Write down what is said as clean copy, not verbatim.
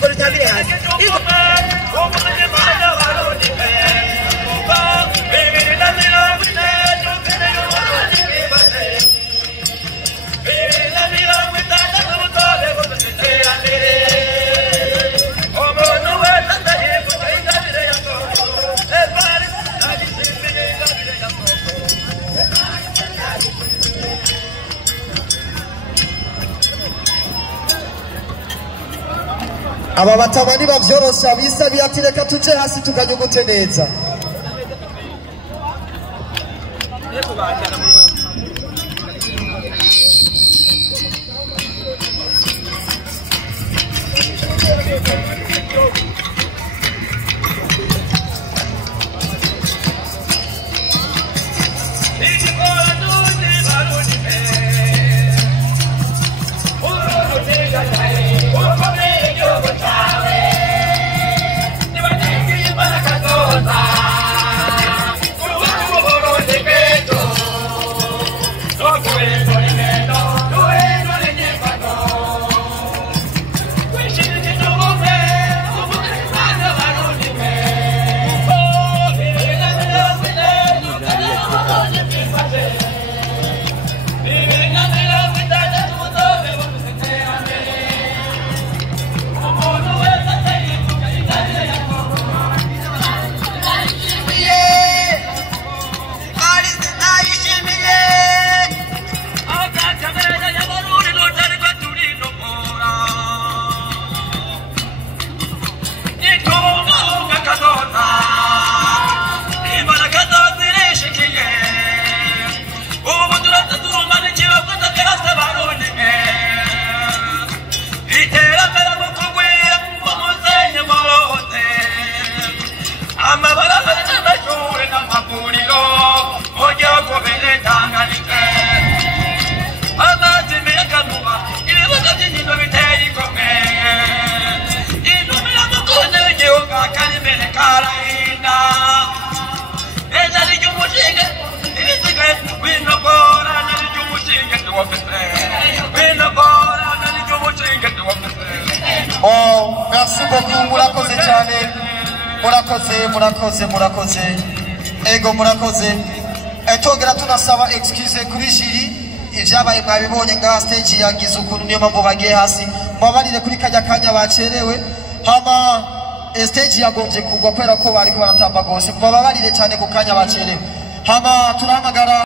ikigori cyabire hasi aba batabani bavyorosha bisabiye ati reka tuje hasi tukanyugute neza Oh, merci beaucoup, murakoze cyane. Murakoze. Ego murakoze. Togera tunasaba excuse kuri jiri. Ivyabaye mwabibonye nga stage yagize ukuntu niyo mpamvu bagiye hasi. Mwabarire kuri kajya kanya bacerewe. Hama stage yagombye kugwa kwera ko bari ko baratamba gose. Mwabarire cyane ku kanya bacerewe. Hama turahamagara